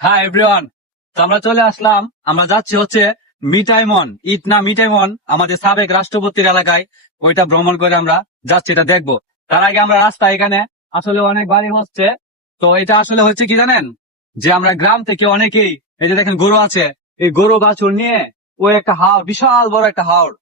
হ্যাঁ এভরিওয়ান তো আমরা চলে আসলাম। আমরা যাচ্ছি হচ্ছে মিটাইমন ইট না মিটাইমন, আমাদের সাবেক রাষ্ট্রপতির এলাকায়। ওইটা ভ্রমণ করে আমরা যাচ্ছি, এটা দেখব। তার আগে আমরা রাস্তা এখানে আসলে অনেক বাড়ি হচ্ছে। তো এটা আসলে হচ্ছে কি জানেন? যে আমরা গ্রাম থেকে অনেকেই, এই যে দেখেন গরু আছে, এই গরু বাছুর নিয়ে ওই একটা হাওড়, বিশাল বড় একটা হাওড়।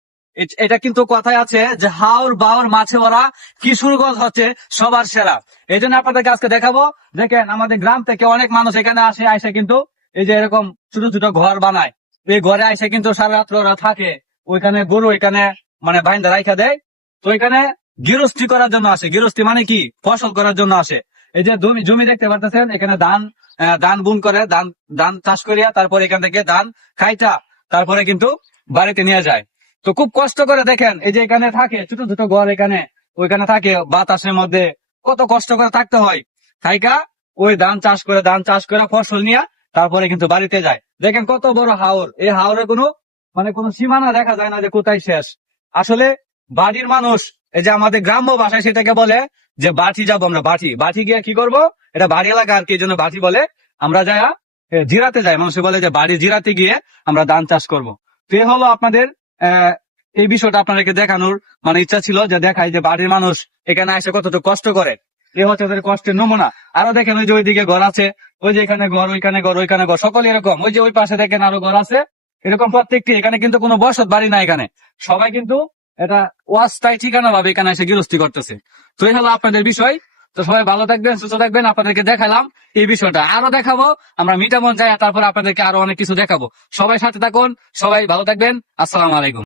এটা কিন্তু কথায় আছে যে হাওর বাওর মাছে ভরা কিশোরগঞ্জ হচ্ছে সবার সেরা। এই জন্য আপনাদেরকে আজকে দেখাবো, দেখেন আমাদের গ্রাম থেকে অনেক মানুষ এখানে আসে আসে কিন্তু এই যে এরকম ছোট ছোট ঘর বানায়। এই ঘরে আসে কিন্তু সারা রাত্র ওরা থাকে, ওইখানে গরু এখানে মানে বাইন্দা রাইখা দেয়। তো এখানে গৃহস্থী করার জন্য আসে। গৃহস্থী মানে কি? ফসল করার জন্য আসে। এই যে জমি জমি দেখতে পারতেছেন, এখানে ধান ধান বুন করে, ধান ধান চাষ করিয়া তারপরে এখান থেকে ধান খাইটা, তারপরে কিন্তু বাড়িতে নিয়ে যায়। তো খুব কষ্ট করে দেখেন, এই যে এখানে থাকে, ছোট ছোট ঘর এখানে, ওইখানে থাকে, বাতাসের মধ্যে কত কষ্ট করে থাকতে হয়। থাইকা, ওই ধান চাষ করে, ধান চাষ করে ফসল নিয়ে তারপরে কিন্তু বাড়িতে যায়। দেখেন কত বড় হাওর। এই হাওরের কোনো মানে কোনো সীমানা দেখা যায় না যে কোথায় শেষ। আসলে বাড়ির মানুষ, এই যে আমাদের গ্রাম্য ভাষায় সেটাকে বলে যে বাটি যাব আমরা, বাটি। বাটি গিয়ে কি করব? এটা বাড়ি এলাকা আর কি জন্য বাটি বলে। আমরা যাই জিরাতে যাই। মানুষ বলে যে বাড়ি জিরাতে গিয়ে আমরা ধান চাষ করব। তো হলো আপনাদের এই বিষয়টা আপনাদেরকে দেখানোর মানে ইচ্ছা ছিল যে দেখাই যে বাড়ির মানুষ এখানে এসে কতটুকু কষ্ট করে। এ হচ্ছে ওদের কষ্টের নমুনা। আরও দেখেন ওই যে ওইদিকে ঘর আছে, ওই যে এখানে ঘর, ওইখানে ঘর ওইখানে ঘর, সকলে এরকম। ওই যে ওই পাশে দেখেন আরও ঘর আছে, এরকম প্রত্যেকটি। এখানে কিন্তু কোনো বসত বাড়ি না এখানে। সবাই কিন্তু এটা ওয়াস্তায় ঠিকানা ভাবে এখানে এসে গৃহস্থী করতেছে। তো এই হলো আপনাদের বিষয়। তো সবাই ভালো থাকবেন, সুস্থ থাকবেন। আপনাদেরকে দেখালাম এই বিষয়টা। আরও দেখাবো, আমরা মিটামন যাই তারপর আপনাদেরকে আরও অনেক কিছু দেখাবো। সবাই সাথে থাকুন, সবাই ভালো থাকবেন। আসসালাম আলাইকুম।